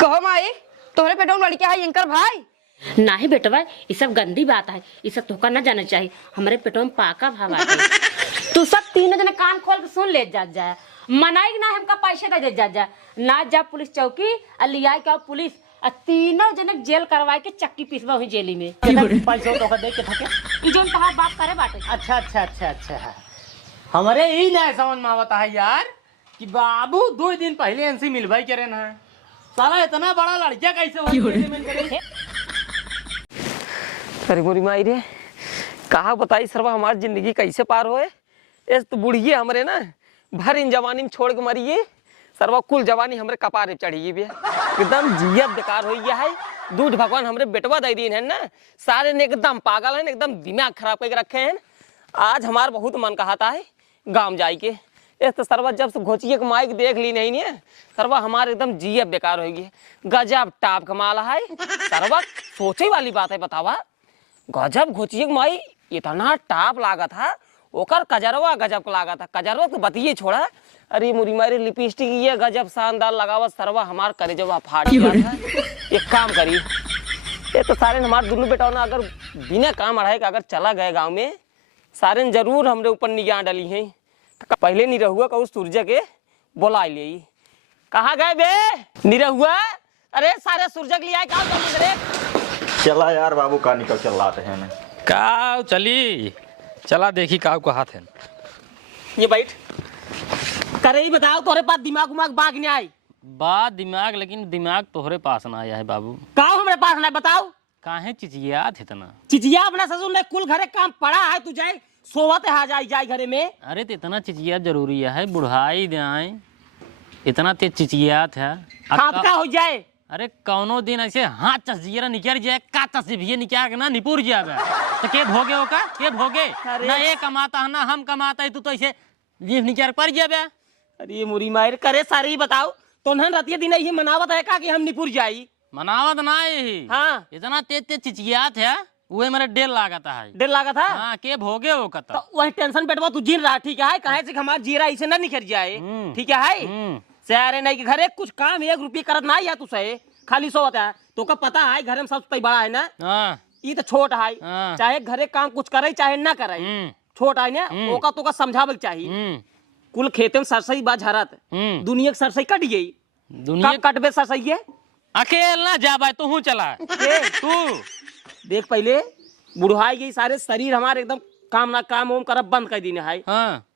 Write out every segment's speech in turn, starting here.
कहो माई तोहरे पेटों में लड़किया है इनकर भाई। नहीं बेटवा ये सब गंदी बात है, ये सब तोहका न जाना चाहिए। हमारे पेटों में पाका भाव है। तू सब तीनों जने कान खोल के सुन ले जाए मनाई ना हमका पैसे दे जाए ना जा पुलिस चौकी लिया क्या पुलिस तीनों जने जेल करवा के चक्की पीसवा हुई जेली में पैसा तो दे के थके ई जोन तहार बाप करे बाटे। अच्छा अच्छा अच्छा अच्छा हमारे ही ना समझ में आवता है यार कि बाबू 2 दिन पहले इनसे मिलवाई करे ना साला इतना बड़ा लड़किया कैसे हो। अरे मोरी माई रे कहा बताई सरवा हमारी जिंदगी कैसे पार होए। इस तो बुढ़िए हमरे ना भर इन जवानी में छोड़ के मरिए सरवा कुल जवानी हमरे कपार पे चढ़ी भी एकदम जियत बेकार हो गया है। दूध भगवान हमरे बेटवा दे दिन है ना सारे ने एकदम पागल है एकदम दिमाग खराब करके रखे हैं। आज हमार बहुत मन कहता है गांव जाए के इस तो सरवा जब से घोचिए के माइक देख ली नहीं ने सरवा हमारे एकदम जियत बेकार होगी। गजब टाप कमाला है सरवा सोचे वाली बात है बतावा गजब घोचिए के माई इतना टाप लागा था ओकर कजरवा गजब का लागा था कजरवा तो बतिए छोड़ा। अरे मुरी मारी लिपस्टिक ये गजब शानदार लगावा सरवा हमार करे जब फाड़ गया था। एक काम करी ये तो सारे हमारे दोनों बेटा ना अगर बिना काम अढ़ाई का अगर चला गए गांव में सारे ने जरूर हमरे ऊपर निगाह डाली है। तो पहले नहीं रहुआ कहूँ सूर्य के बोला ले कहाँ गए बे नहीं रहुआ। अरे सारे सूर्य के लिए आए क्या चला यार बाबू का निकल चल रहा है काव चली चला देखी काव को हाथ है ये बैठ करे ही बताओ तोरे पास दिमाग उमाग बाग नहीं आई बात दिमाग लेकिन दिमाग तोहरे पास ना आया है बाबू। का हमारे पास ना बताओ काहे चिचियात इतना चिचिया अपना ससुर ने कुल घरे काम पड़ा है तू जाए सोवत है जाए घरे में। अरे तो इतना चिचियात जरूरी है बुढ़ाई जाए इतना तेज चिचियात है हाथ का हो जाए। अरे कौनो दिन ऐसे हाथ चसिए निकल जाए का चसिए निकाल के ना निपुर जाए तो के भोगे हो का के भोगे ना ये कमाता है ना हम कमाता है तू तो ऐसे जीव निकाल पड़ जाए। अरे मुरी मायर करे सारे ही बताओ तो नहन रतिया दिन ही मनावत है का कि हम निपुर जाई मनावत ना यही हाँ इतना तेज तेज चिचियात है वो मेरे डेल लागता है डेढ़ लागा था हाँ के भोगे हो का तो वही टेंशन बैठवा तू जीन रहा ठीक है कहे से हमारा जीरा इसे ना निकल जाए ठीक है सारे नहीं के घरे कुछ काम 1 रुपये करत ना या तू सहे खाली सो होता है तो का पता है घर में सबसे बड़ा है ना ये तो छोट है चाहे घरे काम कुछ करे चाहे ना करे छोट है ना ओका तो का समझावे चाहिए। कुल खेते में सरसई बा झरत दुनिया के सरसई कट गई दुनिया कटबे सरसई है अकेला ना जा भाई तू चला तू देख पहले बुढ़ाई गई सारे शरीर हमारे एकदम काम ना काम ओम करब बंद कर देने है।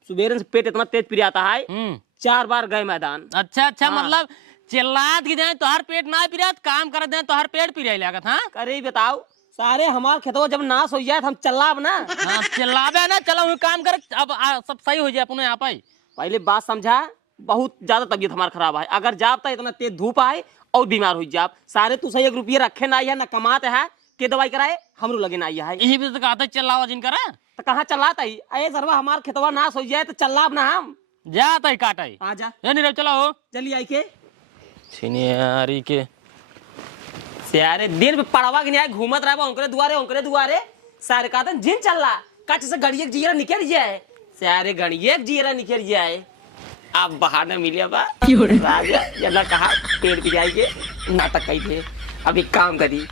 सुबेरे से पेट इतना तेज पिराता है 4 बार गए मैदान। अच्छा अच्छा मतलब चिल्लात की जाए तो हर पेट ना पिरात काम कर दे तो हर पेट पिराई लागत। हाँ अरे बताओ सारे हमार खेतवा जब नाश हो जाए तो हम चलाब ना चिल्लाबे ना चलो काम कर अब सब सही हो जाए अपने आप ही। पहले बात समझा बहुत ज्यादा तबीयत हमारा खराब है अगर जापता इतना तेज धूप आए और बीमार हो जाप सारे तू सही 1 रुपये रखे ना है ना कमाते है के दवाई कराए हमरो लगे ना है यही भी तो कहते चिल्लावा जिन करे तो कहाँ चलाता ही अरे सरवा हमार खेतवा नाश हो जाए तो चलाब ना हम जाता ही काटा ही आ जा नहीं चला हो चलिए आई के छिनियारी के सारे दिन पे पड़वा के नहीं घूमत रहा उनकरे दुआरे सारे कहते जिन चल रहा कच से गड़िए जीरा निकल जाए सारे गड़िए जीरा निकल जाए अब बहाना मिले बा राजा जला कहा पेड़ पे जाएंगे नाटक कही थे। अब एक काम करी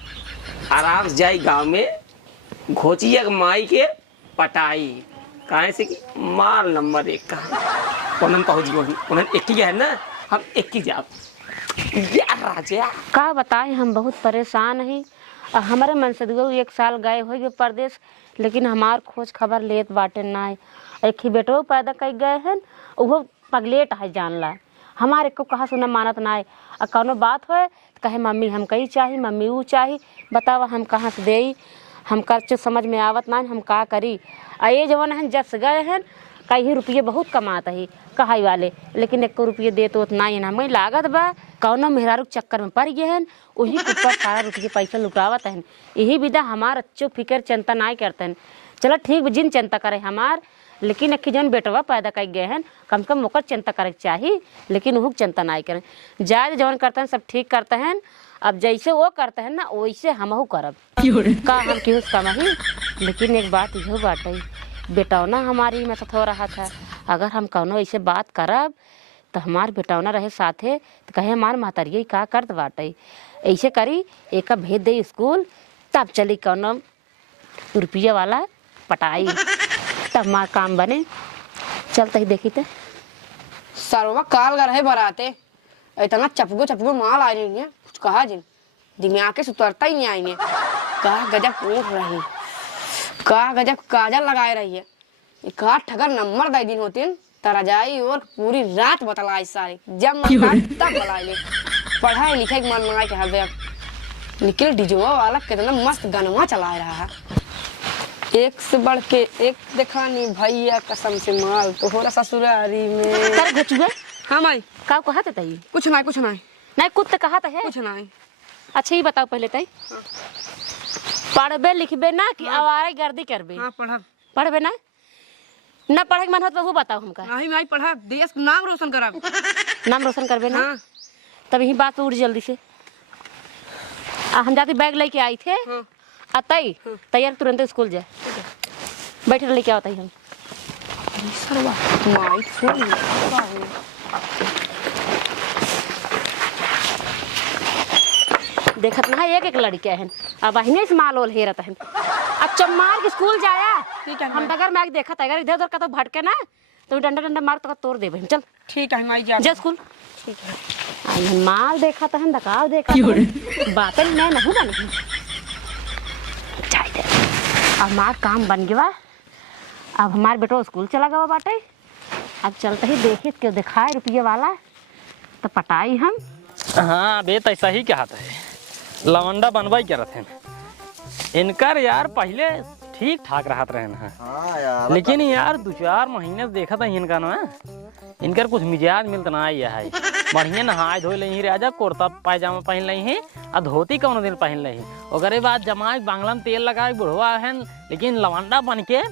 आराम से जाए गांव में घोचिया माई के पटाई कहे से कि माल नंबर 1 का उन्होंने पहुंच गई उन्होंने एक ही है ना हम एक ही जाओ राजा का बताए हम बहुत परेशान हैं। हमारे मन से 1 साल गए हो परदेश लेकिन हमार खोज खबर लेत बाटे ना है। एक ही बेटो पैदा कर गए हैं वो पगलेट है जान ला हमारे को कहा सुना मानत ना है। और कौनो बात हो तो कहे मम्मी हम कहीं चाहिए मम्मी वो चाहिए बतावा हम कहाँ से दे हम कर समझ में आवत ना हम का करी। ये जवान हैं जब से गए हैं कई रुपये बहुत कमाता है कहाई वाले लेकिन 1 रुपये दे तो उतना ही हमें लागत बा कौनो मेहरारू चक्कर में पड़ गए हैं वही ऊपर सारा रुपये पैसा लुटावत है। यही विदा हमार अच्छो फिक्र चिंता ना करते हैं। चलो ठीक जिन चिंता करे हमार लेकिन एक जन बेटवा पैदा कर गए हैं कम से कम ओकर चिंता करे चाहिए लेकिन वो चिंता ना करें जायज जवन करते हैं सब ठीक करते हैं। अब जैसे वो करते हैं ना वैसे हमहू करब का हम क्यों कम ही। लेकिन एक बात यह बात है बेटा ना हमारी में हो रहा था अगर हम कौनो ऐसे बात करब तो हमार बेटौना रहे साथे तो कहे हमार महतरिया का करत बाटे, ऐसे करी एक भेज दे स्कूल, तब चली कौनो रुपया वाला पटाई, तब हमार काम बने। चलते ही देखी थे सरवा काल घर है बराते, इतना चपगो चपगो माल आ रही है, कुछ कहा जिन दिमाग के सुतरता ही नहीं आएंगे। का गजब ऊँट रही, का गजब काजल लगाए रही है, का ठगर नंबर दे दिन होती तरा जाई और पूरी रात बतलाई सारी, जब मन तब बलाई पढ़ाई लिखाई के मन मंगाई के हवे। निखिल डिजोवा वाला कितना मस्त गनवा चला रहा है, एक से बढ़ के एक दिखानी भैया कसम से माल तो हो रहा ससुरारी में। कर घुचुए हाँ माई का कहत तई? कुछ नहीं नहीं कुछ कहत है। कुछ नहीं। अच्छा ही बताओ पहले तई, पढ़बे लिखबे ना कि आवारा गर्दी करबे? हाँ पढ़ा। पढ़बे ना ना पढ़े के मन होत वो बताओ हमका। नहीं माई पढ़ा, देश का नाम रोशन करा। नाम रोशन करबे ना? हाँ। तब यही बात उड़ जल्दी से। हम जाते बैग लेके आई थे, हाँ। अतई तैयार तुरंत स्कूल जाए, बैठे लेके आवत हम। सरवा माई सुन देखत ना एक एक लड़कियां हैं, अब अहिने से माल ओल हेरत हैं। अब चम्मार के स्कूल जाया ठीक है हम डगर में देखत है, अगर इधर उधर का तो भटके ना तो डंडा डंडा मार तो तोड़ देबे। चल ठीक है माई जा स्कूल। ठीक है आई माल देखा था हम दकाव देखा था, बातें मैं नहीं बनी चाहिए। अब हमार काम बन गया, अब हमार बेटो स्कूल चला गया बाटे, अब चलते ही देखे क्यों दिखाए रुपये वाला तो पटाई हम। हाँ बे तैसा ही क्या है, लवंडा बनवाई क्या रहते हैं इनकर यार, पहले ठीक ठाक रहत रहे हैं। हाँ यार, लेकिन यार 2-4 महीने से देखा था इनका ना, इनकर कुछ मिजाज मिलता ना है। बढ़िया नहाए धोए ले राजा, कुर्ता पायजामा पहन ली है और धोती कौन दिन पहन ली, ओकरे बाद जमाए बांगला में तेल लगाए बुढ़वा है, लेकिन लवंडा बन के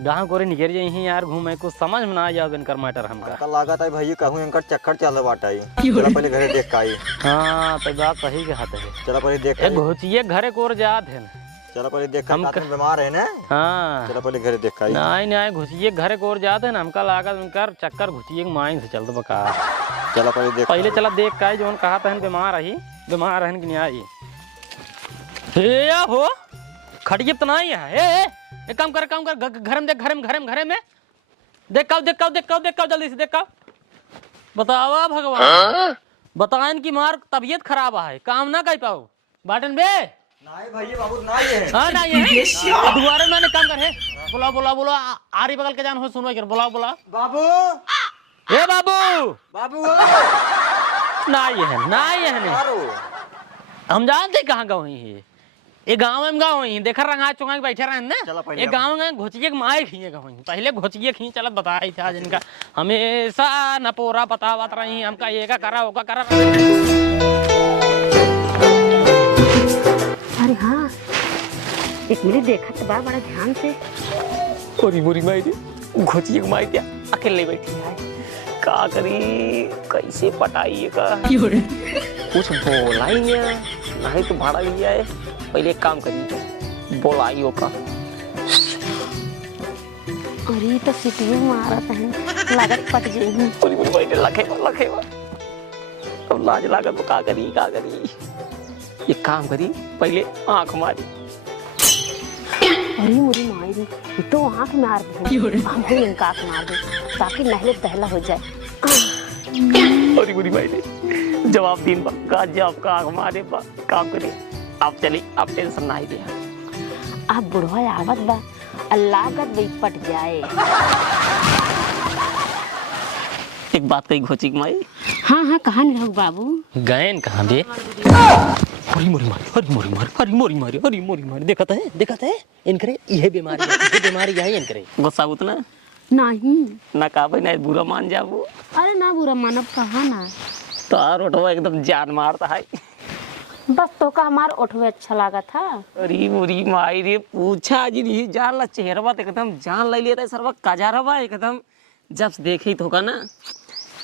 गाँव गोरे निकल जाए यार घूमे, कुछ समझ में ना जाओ इनकर मैटर हमका। कल लागत है भैया कहूँ इनकर चक्कर चल बाटा ही, चला पहले घरे देख का आई। हाँ तो बात सही कहते है, चला पहले देख एक घोचिए घरे कोर जात है, चला पहले देख हम का बीमार है ना। हाँ चला पहले घरे देख का आई। नहीं घुसिए घरे कोर जाते हैं, हमका लागत उनकर चक्कर घुसिए माइन से चलते बका। चला पहले देख, पहले चला देख का जो कहा था बीमार रही, बीमार रहन की नहीं आई। हे हो खड़िए तो नहीं है, एक काम कर घर में देख, घर में देख जल्दी से देख। बतावा भगवान, बताएं कि मार तबीयत खराब है, काम ना कर पाओ बाटन बे। नहीं भैया बाबू नहीं है। हाँ नहीं है, दोबारा मैंने काम कर है, बुला आरी बगल के जान हो, सुनो कर बुला बाबू, हे बाबू बाबू नहीं है हम जानते कहाँ गाँव ही, ये गाँव में गाँव ही देखा रंगा चुंगा बैठे रहे ना, ये गाँव में घोचिए के माए खींचे गाँव पहले घोचिए खींच चलत बताई था जिनका हमेशा न पोरा बतावत रही, हमका ये का करा ओका करा। अरे हाँ एक मिनट देखा तो बड़ा ध्यान से। मोरी माई घोचिए के माई क्या अकेले बैठी है, का करी कैसे पटाइए का, कुछ बोलाइए नहीं तो भाड़ा लिया है। पहले एक काम करिए बोलाइयो का। अरे तो सीटियों मारत है, लागत पट जाएगी। पूरी बैठे लखे अब लाज लागत का करी एक काम करी पहले आंख मारी। अरे मुरी माई रे, ये तो आंख मार दे, हम भी इनका आंख मार दे ताकि नहले पहला हो जाए। अरे मुरी माई जवाब दिन पर का जवाब का आंख मारे पर काम करी। आप चली, आप टेंशन ना ही दिया, आप बुढ़वा आवत बा, लागत वही पट जाए। एक बात कही घोची की माई। हाँ कहाँ नहीं रहू बाबू, गए कहाँ बे? हरी मोरी मारी देखत है इनकरे यह बीमारी है इनकरे। गुस्सा उतना नहीं ना काबे ना बुरा मान जाबो। अरे ना बुरा मानब कहाँ ना, तार उठवा एकदम जान मारता है। बस तो का हमार उठवे अच्छा लगा था। अरे मुरी माई रे पूछा जी नहीं जान ला चेहरा एकदम जान ले लेता है सरवा काजारवा एकदम, जब देखे तो का ना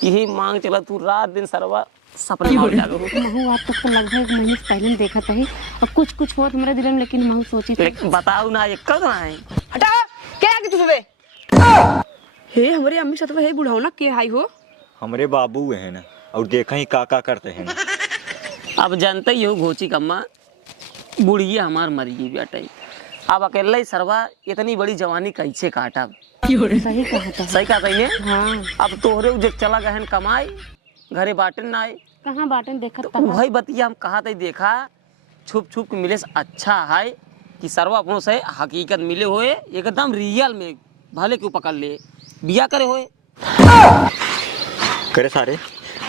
यही मांग चला तू रात दिन सरवा सपने में जागो। महू आप तक तो लगभग 1 महीने से पहले देखा था ही, और कुछ होत मेरे दिल में, लेकिन महू सोची थी। बताओ ना ये कब आए? हटा क्या आगे तू बे? हे हमारी अम्मी सतवा हे बुढ़ाओ ना के हाई हो, हमरे बाबू हैं ना, और देखा ही का करते हैं। अब जानते ही हो घोची कम्मा, बुढ़िया हमार मरी गई बेटा। अब अकेला ही सरवा इतनी बड़ी जवानी कैसे काटा। सही कहा था। सही कहा सही हाँ, अब तोहरे जब चला गहन कमाई, घरे बाटन ना आए, कहाँ बाटन देखत तो वही बतिया हम कहा था देखा, छुप छुप के मिले से अच्छा है कि सर्व अपनों से हकीकत मिले हुए एकदम रियल में भले क्यों पकड़ ले बिया करे हुए। करे सारे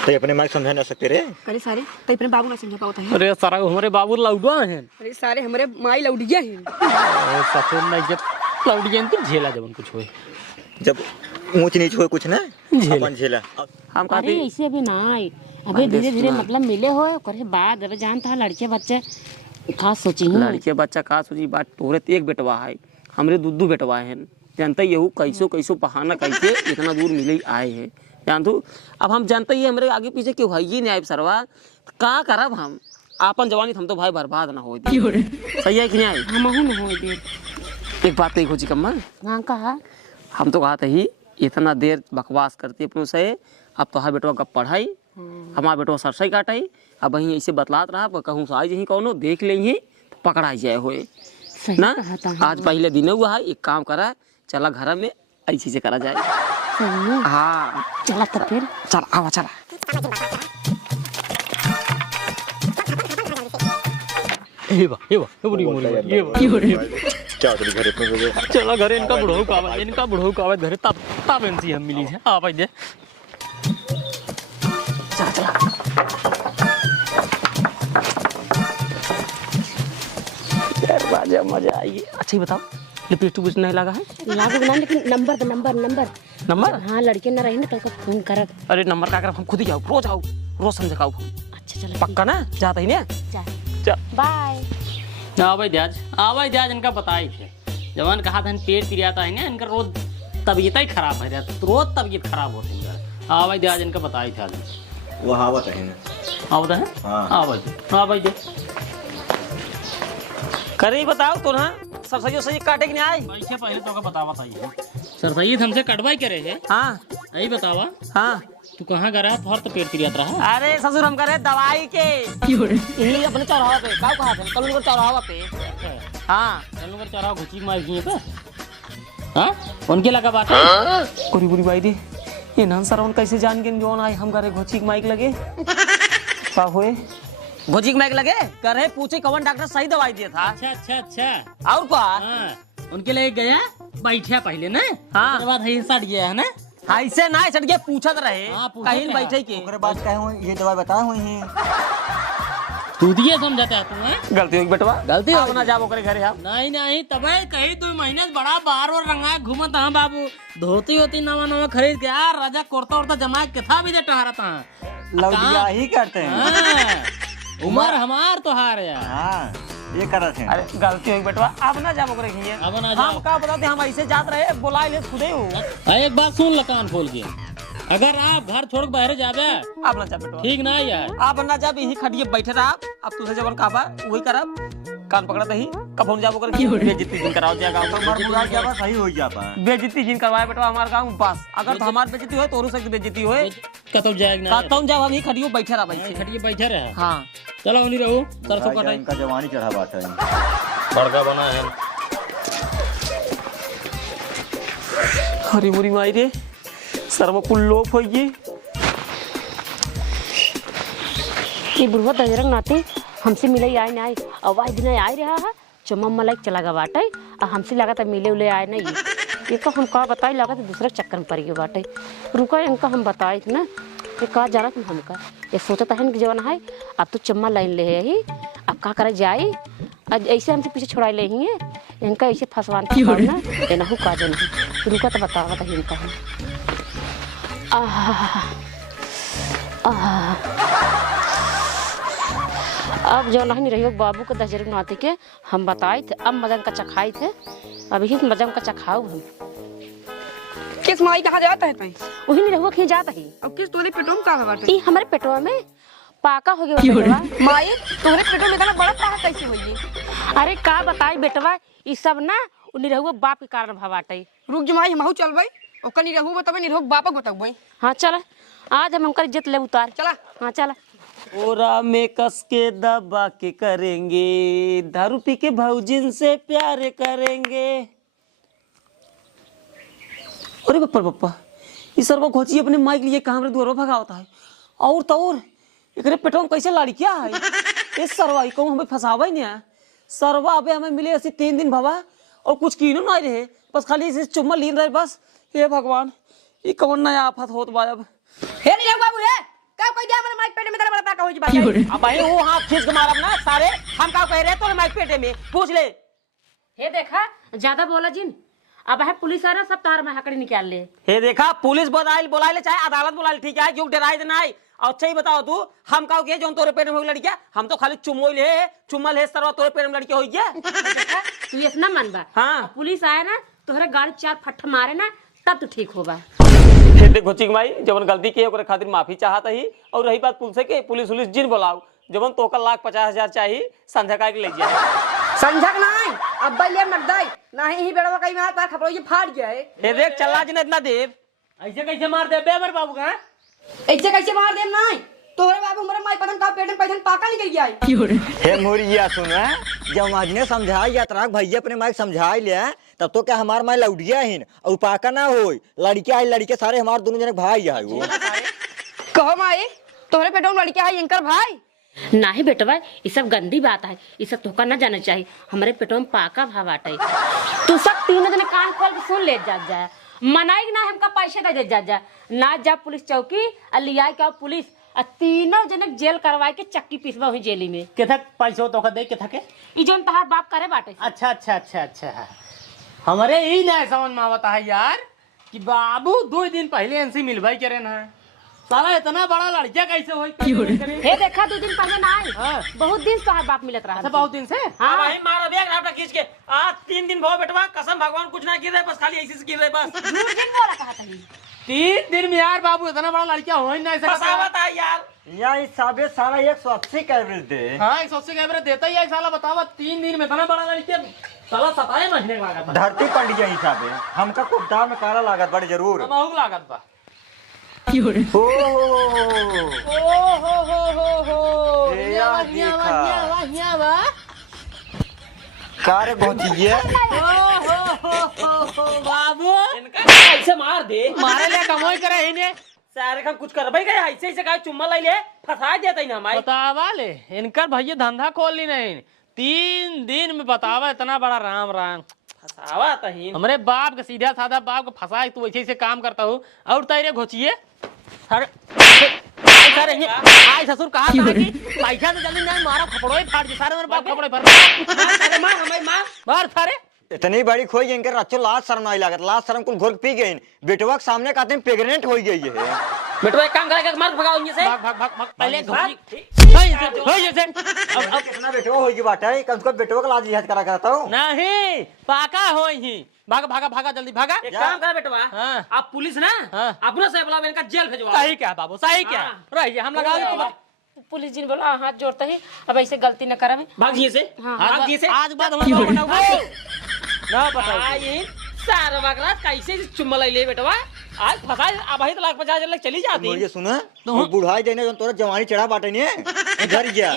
तो अपने माइक समझा ना सकते रे। करे सारे तो अपने बाबू ना समझा पाता है। अरे सारा हमारे बाबू लौडा हैं। अरे सारे हमारे माई लौडिया है। सफेद नहीं जब लौडिया तो झेला जब कुछ हुए, जब ऊंच नीच हो कुछ ना अपन झेला। हम अरे कहते ऐसे अभी ना आए, अभी धीरे धीरे मतलब मिले हो करे बाद अबे जानता है लड़के बच्चे खास सोची हूँ। लड़के बच्चा का सोची बात, तोहरे तो एक बेटवा है, हमरे दूधू बेटवा है। जानते यहू कैसो कैसो बहाना कैसे इतना दूर मिले आए हैं जानतू। अब हम जानते ही हमरे आगे पीछे क्यों है ही नहीं आए सरवा, का करब हम आपन जवानी हम तो भाई बर्बाद ना हो। सही है कि नहीं आए? हम न हो दे। एक बात नहीं खोजी कम्मा, हाँ कहा हम तो कहा ही इतना देर बकवास करती अपनों से। अब तो हर बेटवा का पढ़ाई, हमारा बेटवा सरसई काटाई, अब वहीं ऐसे बतलात रहा कहूँ से आज ही कौनो देख लेंगे तो पकड़ा जाए हुए सही ना। कहा था। आज पहले दिन हुआ है, एक काम करा चला घर में ऐसे से करा जाए। सही है। हाँ चला तो फिर चल आवा चला। ये बड़ी उम्र है, ये क्या तो घरे पे चला घरे इनका बुढ़ऊ का आवे घरे तब इनसी हम मिली है। आ भाई दे चला चला। यार बाजा मजा आई। अच्छा ही बताओ, लिपस्टिक कुछ नहीं लगा है? लागू ना, लेकिन नंबर नंबर? हाँ लड़के न रही ना तो फोन करब। अरे नंबर का करब हम खुद ही जाओ, रोज आओ, रोज समझाओ हम। अच्छा चलो पक्का ना जाता ही नहीं? चल बाय। आ भाई ध्याज इनका बताई थे जवान कहा था पेट पिरियाता है ना, इनका रोज तबीयत ही खराब है जाता, रोज तबीयत खराब होती है। हाँ भाई ध्याज इनका बताई थे आज। वो हावत है ना। हाँ बताए। हाँ। हाँ भाई दे करे ही बताओ तो ना, सब सही सही काटे कि नहीं आए? पैसे पहले तो का बतावा था ये सर सही हमसे कटवाई करे है। हाँ यही बतावा हाँ। तू कहाँ गया है? तो पेट पिरियात रहा। अरे ससुर हम करे दवाई के यही अपने चौराहा पे का कहा थे कल चौराहा पे। हाँ चलो चारा घुची मार दिए पे। हाँ उनके लगा बात कोरी बुरी बाई दे ये नान सर कैसे जान के जोन आए हम करे घोची के माइक लगे का हुए घोची के माइक लगे करे पूछे कौन डॉक्टर सही दवाई दिया था। अच्छा और क्या? हाँ उनके लिए गया बैठा पहले ना। हाँ। उसके बाद है सट गया है ना। ऐसे ना चढ़ के पूछत रहे हाँ, पूछत कहीं रहा। बैठे के ओकरे बात कहे हो ये दवाई बताए हुई हैं। तू दिए समझाता है तू है गलती होगी बेटवा, गलती आप ना जाओ करे घरे आप। नहीं तबे कहीं 2 महीने से बड़ा बाहर और रंगा घूमत हाँ बाबू, धोती होती नवा खरीद के यार राजा कुर्ता उर्ता जमा के था भी दे टहरा था। लौडिया ही करते हैं। उमर हमार तो हार यार। हाँ ये करत हैं। अरे गलती होगी बेटवा, आप ना जाओ करे घिए। अब ना जाओ। हम का बताते हम ऐसे जात रहे बुला ले खुदे हो। एक बात सुन ल कान खोल के, अगर आप घर छोड़ के बाहर जाबे आप ना जा बेटवा, ठीक ना यार। आप ना जा यही खड़िए बैठे रहा। अब तुझे जबन काबा वही करब, कान पकड़ा दही कब हम जाबो करे बेइज्जती जिन कराओ जाएगा मर मुरा के बस सही हो जापा। बेइज्जती जिन करवाए बेटवा हमार गांव में बस। अगर तो हमार बेइज्जती हो तोरू से बेइज्जती होए कतब जाएगा ना। तुम जब हम ही खड़ियो बैठे रहा भाई। खटिए बैठे रहे। हाँ चलो उन्हीं रहो सरसों राजा कटाई इनका जवानी चढ़ा बात है। बड़का बना है। हरी मुरी माई रे सर्व कुल लोप होइए। ये बुढ़वा दजरंग नाते हमसे मिले आए ना आए आवाज दिन आए रहा है चमम मलाई चला गया बाटे और हमसे लगा था मिले उले आए नहीं। ये तो हम का बताई लगा तो दूसरे चक्कर में पड़ गए बाटे। रुका इनका हम बताए थे ना ये कहा जा रहा था हमका ये सोचा था कि जवान है अब तो चम्मा लाइन ले ही अब का करे जाए आज ऐसे हमसे पीछे छुड़ाई ले ही इनका ऐसे फंसवान ना देना हो का जन रुका तो बतावा था इनका हम अब जो नहीं रही बाबू को दशहरे नाते के हम बताए थे अब मजन का चखाए थे अभी मजन का चखाओ हम किस माई कहाँ जाता है तई? वही नहीं रहुआ कहीं जाता ही अब किस तोरे पेटों में का है बाटे? ई हमारे पेटवा में पाका हो गया पेटवा। माई तोरे पेटों में इतना बड़ा पाका कैसे होई? अरे का बताई बेटवा ई सब ना उन्हीं रहुआ बाप के कारण भवाटे। रुक जो माई हमहू चलबै ओकर नहीं रहू बताबे नहीं रहू बापक बताबे। हाँ चल आज हम उनका इज्जत ले उतार। चला। हाँ चला। ओरा में कस के दबा के करेंगे, दारू पी के भौजिन से प्यार करेंगे। अरे बप्पा बप्पा, इस सरवा खोची अपने माइक लिए कहाँ मेरे द्वार भगा होता है। और तो और एकरे पेटवा में कैसे लाड़ी क्या है? इस सरवा को हमें फंसावा ही नहीं है। सरवा अबे हमें मिले ऐसे 3 दिन भवा और कुछ कीनो ना रहे, बस खाली इसे चुम्मा लीन रहे बस। हे भगवान, ये कौन नया आफत होत बा अब। हे नहीं बाबू हे, का कोई दिया हमरे माइक पेटे में तेरा बड़ा पाका होई बात। अब भाई वो हाथ खींच के मारब ना सारे, हम का कह रहे तो माइक पेटे में पूछ ले। हे देखा ज्यादा बोला जिन, अब है पुलिस आ रहा सब तार में हकड़ी निकाल ले। हे देखा पुलिस बुलाए ले चाहे अदालत बुला ले, ठीक है, क्यों डराए देना है। और अच्छा ही बताओ तू, हम का के जो तोरे पेट में होई लड़किया, हम तो खाली चुम्मोई ले चुम्मल है सरवा तोरे पेट में लड़की होई है। तू इतना मन बा। हाँ। पुलिस आए ना तोहरे गाड़ी 4 फट मारे ना तब तो ठीक होगा। हे देखो चिक माई, जवन गलती की ओकरे खातिर माफी चाहत ही। और रही बात पुलिस के, पुलिस जिन बुलाओ, जवन तोकर 1,50,000 चाहिए संध्या के ले जाए। संझक नहीं अब बलिया नगदाई नहीं ही बेड़वा कहीं में तार खपड़ो ये फाड़ गया है। हे देख चला जिन इतना देर ऐसे कैसे मार दे बेबर बाबू का? ऐसे कैसे मार देम नहीं तोहरे बाबू हमरे माई पतन का पेट में पैदन पाका निकल गया है। हे मोरिया सुन, जब आदमी समझाई यात्रा भैया अपने माइक समझाई ले, तब तो क्या हमार माई लौटिया हिन और पाका ना होई। लड़किया आई लड़के सारे हमार दोनों जने भाई है वो। कहो माई तोहरे पेटों में लड़किया है इनकर भाई? नहीं बेटवा, ये सब गंदी बात है, ये सब तोका न जाना चाहिए। हमारे पेटों में पाका भाव आटे। तू सब 3 दिन कान खोल के सुन ले जा मनाई ना हमका पैसे दे जा ना जा पुलिस चौकी लिया क्या पुलिस 3 जने जेल करवाए के चक्की पिसवा हुई जेली में। केथक पैसो तो दे केथक के? ई जोन तहार बाप करे बाटे। अच्छा अच्छा अच्छा अच्छा, हमारे ही ना समझ में आवता है यार कि बाबू 2 दिन पहले इनसे मिलवाई करे ना, साला इतना बड़ा लड़किया कैसे होई? हे देखा 2 दिन पहले ना आई। हाँ। बहुत दिन तोहार बाप मिलत रहा। अच्छा बहुत दिन से? हाँ। भाई मारो देख रापटा खींच के। आज 3 दिन भो बेटवा, कसम भगवान कुछ ना गिर रहे, बस खाली ऐसे से गिर रहे बस। झूठ जिन बोला कहा था। 3 दिन में यार बाबू इतना बड़ा लड़किया हो ही नहीं सकता। फसावत है यार। या इस साबे सारा 180 का एवरेज दे। हाँ 180 का एवरेज देता ही है साला। बतावा 3 दिन में इतना बड़ा लड़किया, साला 27 महीने का लागत। धरती पंडिया हिसाबे हमका कुत्ता में काला लागत बड़े जरूर। बहुत लागत बा। हो हो यार देखा कार पहुंचिए। बाबू इनका ऐसे मार दे, मारे ले कमोई करे ही ने सारे हम कुछ कर भाई गए ऐसे ऐसे का चुम्मा ले ले फंसा देता ही ना हमारे। बतावा ले इनकर भैया धंधा खोल ली नहीं। 3 दिन में बतावा इतना बड़ा राम राम। फसावत है। हमारे बाप का सीधा साधा बाप को फंसा तू ऐसे ऐसे काम करता हूँ। और तेरे घोचिए सर आई ससुर कहा था कि पैसा से जल्दी नहीं मारा खपड़ो ही फाड़ दे सारे। मेरे बाप खपड़ो फाड़ मार हमें मार मार सारे। इतनी बड़ी खोई गई इनकर अच्छो लाज शर्म नहीं लागत। लाज शर्म कुल घोर पी गई। बेटवा के सामने कहते हैं प्रेग्नेंट हो गई है। बेटवा एक काम करेगा, मार भगाओ इनसे से। भाग भाग भाग भाग पहले घोची अब कितना बेटवा होगी बाटा है, कम से कम बेटवा का लाज लिहाज करा करता हूँ। नहीं पाका हो ही। भागा भागा भागा जल्दी भागा। एक काम कर बेटवा, हाँ। आप पुलिस ना हाँ। अपना से बुला इनका जेल भेजवा। सही क्या बाबू सही क्या रहिए हम लगा पुलिस जिन बोला हाथ जोड़ते ही अब ऐसे गलती न करा। भाग जी से। हाँ। भाग जी से। आज बाद हम ना पता आई सारा बकरा कैसे चुम्मा ले ले बेटवा। आज फसा अब भाई तो 1,50,000 चली जाती। सुना बुढ़ाई देने तोरा जवानी चढ़ा बाटे नहीं घर गया।